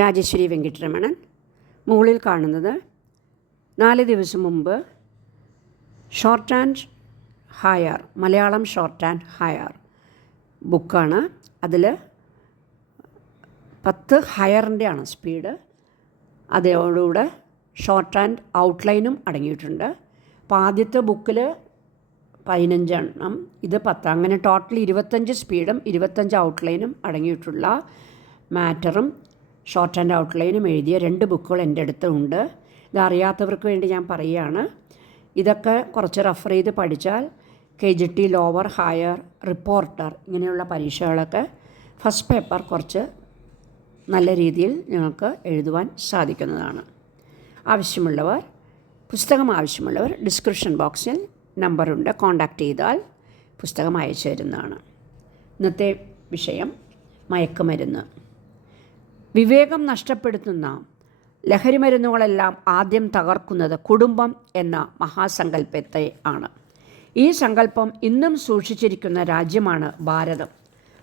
രാജേശ്വരി വെങ്കിട്ടരമണൻ. മുകളിൽ കാണുന്നത് 4 ദിവസം മുമ്പ് short and higher, Malayalam short and higher ബുക്കാണ്. അതിൽ 10 ഹയറിൻ്റെ ആണ് സ്പീഡ്. അതോടുകൂടെ ഷോർട്ട് ആൻഡ് ഔട്ട്ലൈനും അടങ്ങിയിട്ടുണ്ട്. അപ്പോൾ ആദ്യത്തെ ബുക്കിൽ 15 എണ്ണം, ഇത് 10, അങ്ങനെ ടോട്ടൽ 25 സ്പീഡും 25 ഔട്ട്ലൈനും അടങ്ങിയിട്ടുള്ള മാറ്ററും ഷോർട്ട് ആൻഡ് ഔട്ട്ലൈനും എഴുതിയ 2 ബുക്കുകൾ എൻ്റെ അടുത്തുണ്ട്. ഇതറിയാത്തവർക്ക് വേണ്ടി ഞാൻ പറയുകയാണ്. ഇതൊക്കെ കുറച്ച് റെഫർ ചെയ്ത് പഠിച്ചാൽ KGT, ലോവർ, ഹയർ, റിപ്പോർട്ടർ ഇങ്ങനെയുള്ള പരീക്ഷകളൊക്കെ ഫസ്റ്റ് പേപ്പർ കുറച്ച് നല്ല രീതിയിൽ നിങ്ങൾക്ക് എഴുതുവാൻ സാധിക്കുന്നതാണ്. പുസ്തകം ആവശ്യമുള്ളവർ ഡിസ്ക്രിപ്ഷൻ ബോക്സിൽ നമ്പറുണ്ട്, കോൺടാക്റ്റ് ചെയ്താൽ പുസ്തകം അയച്ചു തരുന്നതാണ്. ഇന്നത്തെ വിഷയം മയക്കുമരുന്ന്. വിവേകം നഷ്ടപ്പെടുത്തുന്ന ലഹരിമരുന്നുകളെല്ലാം ആദ്യം തകർക്കുന്നത് കുടുംബം എന്ന മഹാസങ്കല്പത്തെ ആണ്. ഈ സങ്കല്പം ഇന്നും സൂക്ഷിച്ചിരിക്കുന്ന രാജ്യമാണ് ഭാരതം.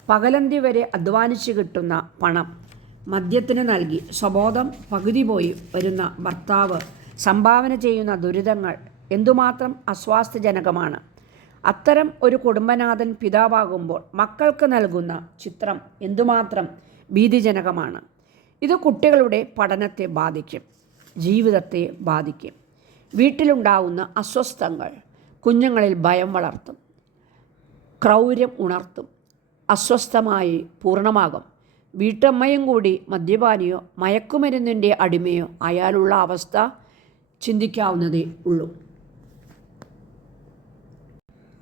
പകലന്തി വരെ അധ്വാനിച്ചു കിട്ടുന്ന പണം മദ്യത്തിന് നൽകി സ്വബോധം പകുതി പോയി വരുന്ന ഭർത്താവ് സംഭാവന ചെയ്യുന്ന ദുരിതങ്ങൾ എന്തുമാത്രം അസ്വാസ്ഥ്യജനകമാണ്. അത്തരം ഒരു കുടുംബനാഥൻ പിതാവാകുമ്പോൾ മക്കൾക്ക് നൽകുന്ന ചിത്രം എന്തുമാത്രം ഭീതിജനകമാണ്. ഇത് കുട്ടികളുടെ പഠനത്തെ ബാധിക്കും, ജീവിതത്തെ ബാധിക്കും. വീട്ടിലുണ്ടാവുന്ന അസ്വസ്ഥങ്ങൾ കുഞ്ഞുങ്ങളിൽ ഭയം വളർത്തും, ക്രൗര്യം ഉണർത്തും, അസ്വസ്ഥമായി പൂർണ്ണമാകും. വീട്ടമ്മയും കൂടി മദ്യപാനിയോ മയക്കുമരുന്നിൻ്റെ അടിമയോ ആയാലുള്ള അവസ്ഥ ചിന്തിക്കാവുന്നതേ ഉള്ളൂ.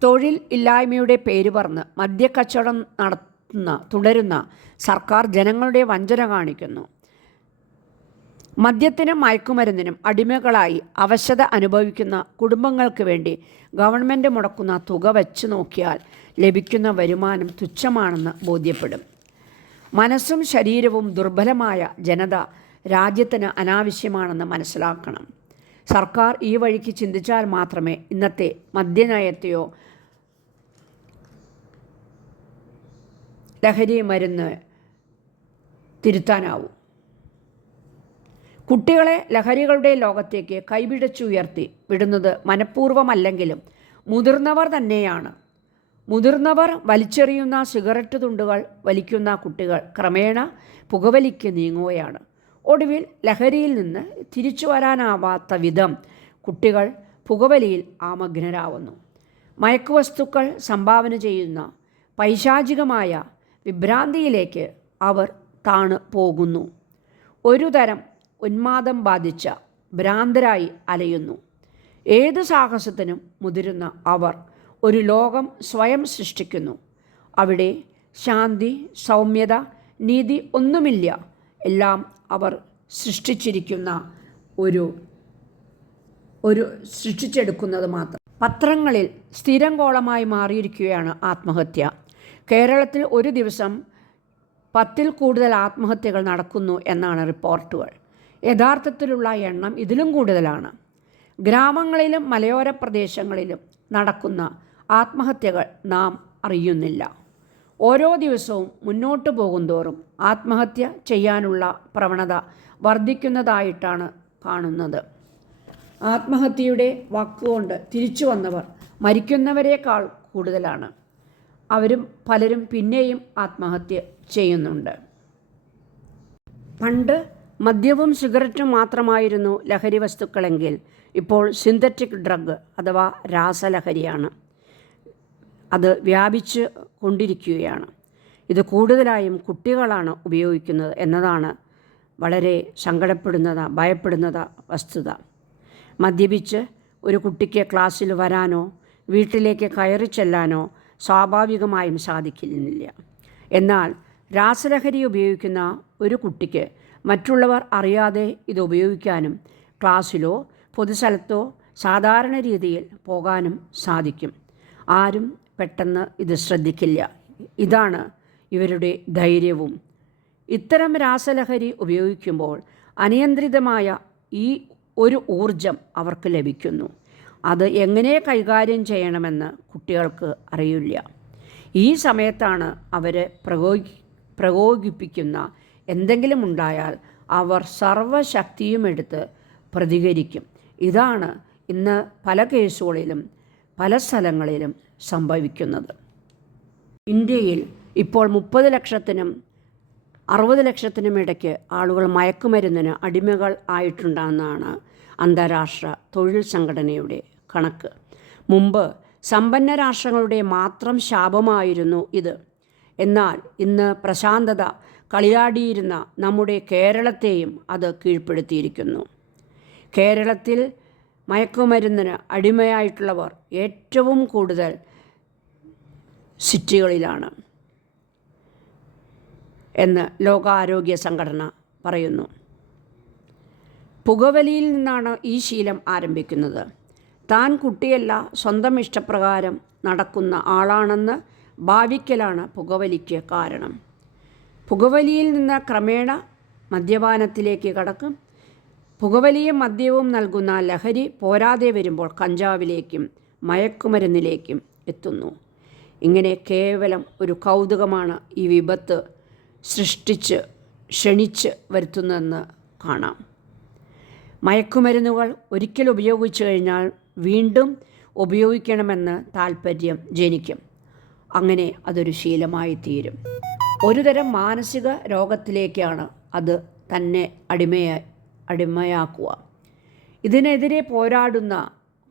തൊഴിൽ ഇല്ലായ്മയുടെ പേര് പറഞ്ഞ് മദ്യക്കച്ചവടം തുടരുന്ന സർക്കാർ ജനങ്ങളുടെ വഞ്ചന കാണിക്കുന്നു. മദ്യത്തിനും മയക്കുമരുന്നിനും അടിമകളായി അവശത അനുഭവിക്കുന്ന കുടുംബങ്ങൾക്ക് വേണ്ടി ഗവൺമെൻറ് മുടക്കുന്ന തുക വെച്ച് നോക്കിയാൽ ലഭിക്കുന്ന വരുമാനം തുച്ഛമാണെന്ന് ബോധ്യപ്പെടും. മനസ്സും ശരീരവും ദുർബലമായ ജനത രാജ്യത്തിന് അനാവശ്യമാണെന്ന് മനസ്സിലാക്കണം. സർക്കാർ ഈ വഴിക്ക് ചിന്തിച്ചാൽ മാത്രമേ ഇന്നത്തെ മദ്യനയത്തെയോ ലഹരി മരുന്ന് തിരുത്താനാവൂ. കുട്ടികളെ ലഹരികളുടെ ലോകത്തേക്ക് കൈപിടിച്ചുയർത്തി വിടുന്നത് മനഃപൂർവ്വമല്ലെങ്കിലും മുതിർന്നവർ തന്നെയാണ്. മുതിർന്നവർ വലിച്ചെറിയുന്ന സിഗരറ്റ് തുണ്ടുകൾ വലിക്കുന്ന കുട്ടികൾ ക്രമേണ പുകവലിക്ക് നീങ്ങുകയാണ്. ഒടുവിൽ ലഹരിയിൽ നിന്ന് തിരിച്ചു വരാനാവാത്ത വിധം കുട്ടികൾ പുകവലിയിൽ ആമഗ്നരാവുന്നു. മയക്കുവസ്തുക്കൾ സംഭാവന ചെയ്യുന്ന പൈശാചികമായ വിഭ്രാന്തിയിലേക്ക് അവർ താണു പോകുന്നു. ഒരു തരം ഉന്മാദം ബാധിച്ച ഭ്രാന്തരായി അലയുന്നു. ഏത് സാഹസത്തിനും മുതിരുന്ന അവർ ഒരു ലോകം സ്വയം സൃഷ്ടിക്കുന്നു. അവിടെ ശാന്തി, സൗമ്യത, നീതി ഒന്നുമില്ല. എല്ലാം അവർ സൃഷ്ടിച്ചെടുക്കുന്നത് മാത്രം. പത്രങ്ങളിൽ സ്ഥിരം കോളമായി മാറിയിരിക്കുകയാണ് ആത്മഹത്യ. കേരളത്തിൽ ഒരു ദിവസം 10-ൽ കൂടുതൽ ആത്മഹത്യകൾ നടക്കുന്നു എന്നാണ് റിപ്പോർട്ടുകൾ. യഥാർത്ഥത്തിലുള്ള എണ്ണം ഇതിലും കൂടുതലാണ്. ഗ്രാമങ്ങളിലും മലയോര പ്രദേശങ്ങളിലും നടക്കുന്ന ആത്മഹത്യകൾ നാം അറിയുന്നില്ല. ഓരോ ദിവസവും മുന്നോട്ട് പോകുന്തോറും ആത്മഹത്യ ചെയ്യാനുള്ള പ്രവണത വർദ്ധിക്കുന്നതായിട്ടാണ് കാണുന്നത്. ആത്മഹത്യയുടെ വാക്കുകൊണ്ട് തിരിച്ചു വന്നവർ മരിക്കുന്നവരെക്കാൾ കൂടുതലാണ്. പലരും പിന്നെയും ആത്മഹത്യ ചെയ്യുന്നുണ്ട്. പണ്ട് മദ്യവും സിഗരറ്റും മാത്രമായിരുന്നു ലഹരി വസ്തുക്കളെങ്കിൽ ഇപ്പോൾ സിന്തറ്റിക് ഡ്രഗ് അഥവാ രാസലഹരിയാണ്. അത് വ്യാപിച്ച് കൊണ്ടിരിക്കുകയാണ്. ഇത് കൂടുതലായും കുട്ടികളാണ് ഉപയോഗിക്കുന്നത് എന്നതാണ് വളരെ ഭയപ്പെടുന്ന വസ്തുത. മദ്യപിച്ച് ഒരു കുട്ടിക്ക് ക്ലാസ്സിൽ വരാനോ വീട്ടിലേക്ക് കയറി ചെല്ലാനോ സ്വാഭാവികമായും സാധിക്കുന്നില്ല. എന്നാൽ രാസലഹരി ഉപയോഗിക്കുന്ന ഒരു കുട്ടിക്ക് മറ്റുള്ളവർ അറിയാതെ ഇത് ഉപയോഗിക്കാനും ക്ലാസ്സിലോ പൊതുസ്ഥലത്തോ സാധാരണ രീതിയിൽ പോകാനും സാധിക്കും. ആരും പെട്ടെന്ന് ഇത് ശ്രദ്ധിക്കില്ല. ഇതാണ് ഇവരുടെ ധൈര്യവും. ഇത്തരം രാസലഹരി ഉപയോഗിക്കുമ്പോൾ അനിയന്ത്രിതമായ ഈ ഒരു ഊർജം അവർക്ക് ലഭിക്കുന്നു. അത് എങ്ങനെ കൈകാര്യം ചെയ്യണമെന്ന് കുട്ടികൾക്ക് അറിയില്ല. ഈ സമയത്താണ് അവരെ പ്രകോപിപ്പിക്കുന്ന എന്തെങ്കിലും ഉണ്ടായാൽ അവർ സർവശക്തിയും എടുത്ത് പ്രതികരിക്കും. ഇതാണ് ഇന്ന് പല കേസുകളിലും പല സ്ഥലങ്ങളിലും സംഭവിക്കുന്നത്. ഇന്ത്യയിൽ ഇപ്പോൾ 30 ലക്ഷത്തിനും 60 ലക്ഷത്തിനും ഇടയ്ക്ക് ആളുകൾ മയക്കുമരുന്നിന് അടിമകൾ ആയിട്ടുണ്ടെന്നാണ് അന്താരാഷ്ട്ര തൊഴിൽ സംഘടനയുടെ കണക്ക്. മുമ്പ് സമ്പന്ന രാഷ്ട്രങ്ങളുടെ മാത്രം ശാപമായിരുന്നു ഇത്. എന്നാൽ ഇന്ന് പ്രശാന്തത കളിയാടിയിരുന്ന നമ്മുടെ കേരളത്തെയും അത് കീഴ്പ്പെടുത്തിയിരിക്കുന്നു. കേരളത്തിൽ മയക്കുമരുന്നിന് അടിമയായിട്ടുള്ളവർ ഏറ്റവും കൂടുതൽ സിറ്റികളിലാണ് എന്ന് ലോകാരോഗ്യ സംഘടന പറയുന്നു. പുകവലിയിൽ നിന്നാണ് ഈ ശീലം ആരംഭിക്കുന്നത്. താൻ കുട്ടിയല്ല, സ്വന്തം ഇഷ്ടപ്രകാരം നടക്കുന്ന ആളാണെന്ന് ഭാവിക്കലാണ് പുകവലിക്ക് കാരണം. പുകവലിയിൽ നിന്ന് ക്രമേണ മദ്യപാനത്തിലേക്ക് കടക്കും. പുകവലിയും മദ്യവും നൽകുന്ന ലഹരി പോരാതെ വരുമ്പോൾ കഞ്ചാവിലേക്കും മയക്കുമരുന്നിലേക്കും എത്തുന്നു. ഇങ്ങനെ കേവലം ഒരു കൗതുകമാണ് ഈ വിപത്ത് ക്ഷണിച്ച് വരുത്തുന്നതെന്ന് കാണാം. മയക്കുമരുന്നുകൾ ഒരിക്കൽ ഉപയോഗിച്ചു കഴിഞ്ഞാൽ വീണ്ടും ഉപയോഗിക്കണമെന്ന് താല്പര്യം ജനിക്കും. അങ്ങനെ അതൊരു ശീലമായി തീരും. ഒരുതരം മാനസിക രോഗത്തിലേക്കാണ് അത് തന്നെ അടിമയാക്കുക. ഇതിനെതിരെ പോരാടുന്ന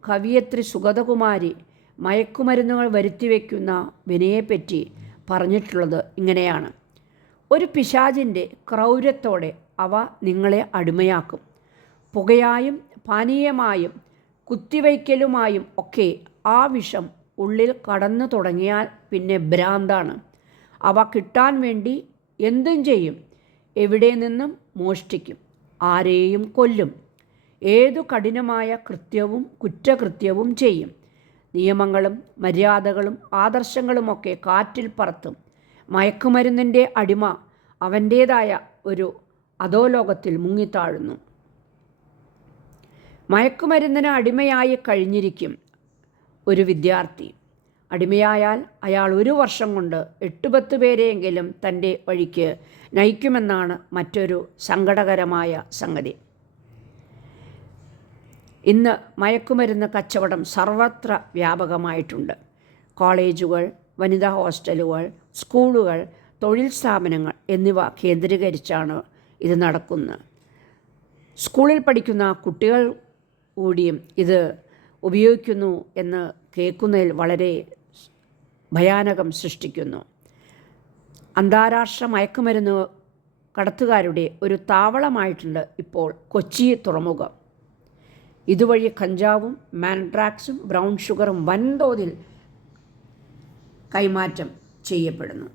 കവിയത്രി സുഗതകുമാരി മയക്കുമരുന്നുകൾ വരുത്തിവെക്കുന്ന വിനയെപ്പറ്റി പറഞ്ഞിട്ടുള്ളത് ഇങ്ങനെയാണ്: ഒരു പിശാചിൻ്റെ ക്രൗര്യത്തോടെ അവ നിങ്ങളെ അടിമയാക്കും. പുകയായും പാനീയമായും കുത്തിവയ്ക്കലുമായും ഒക്കെ ആ വിഷം ഉള്ളിൽ കടന്നു തുടങ്ങിയാൽ പിന്നെ ഭ്രാന്താണ്. അവ കിട്ടാൻ വേണ്ടി എന്തും ചെയ്യും. എവിടെ നിന്നും മോഷ്ടിക്കും, ആരെയും കൊല്ലും, ഏതു കഠിനമായ കുറ്റകൃത്യവും ചെയ്യും. നിയമങ്ങളും മര്യാദകളും ആദർശങ്ങളുമൊക്കെ കാറ്റിൽ പറത്തും. മയക്കുമരുന്നിൻ്റെ അടിമ അവൻ്റേതായ ഒരു അധോലോകത്തിൽ മുങ്ങിത്താഴുന്നു. മയക്കുമരുന്നിന് അടിമയായി കഴിഞ്ഞിരിക്കും ഒരു വിദ്യാർത്ഥി. അടിമയായാൽ അയാൾ 1 വർഷം കൊണ്ട് 8-10 പേരെയെങ്കിലും തൻ്റെ വഴിക്ക് നയിക്കുമെന്നാണ് മറ്റൊരു സങ്കടകരമായ സംഗതി. ഇന്ന് മയക്കുമരുന്ന് കച്ചവടം സർവത്ര വ്യാപകമായിട്ടുണ്ട്. കോളേജുകൾ, വനിതാ ഹോസ്റ്റലുകൾ, സ്കൂളുകൾ, തൊഴിൽ സ്ഥാപനങ്ങൾ എന്നിവ കേന്ദ്രീകരിച്ചാണ് ഇത് നടക്കുന്നത്. സ്കൂളിൽ പഠിക്കുന്ന കുട്ടികൾ കൂടിയും ഇത് ഉപയോഗിക്കുന്നു എന്ന് കേൾക്കുന്നതിൽ വളരെ ഭയാനകം സൃഷ്ടിക്കുന്നു. അന്താരാഷ്ട്ര മയക്കുമരുന്ന് കടത്തുകാരുടെ ഒരു താവളമായിട്ടുണ്ട് ഇപ്പോൾ കൊച്ചി തുറമുഖം. ഇതുവഴി കഞ്ചാവും മാൻഡ്രാക്സും ബ്രൗൺ ഷുഗറും വൻതോതിൽ കൈമാറ്റം ചെയ്യപ്പെടുന്നു.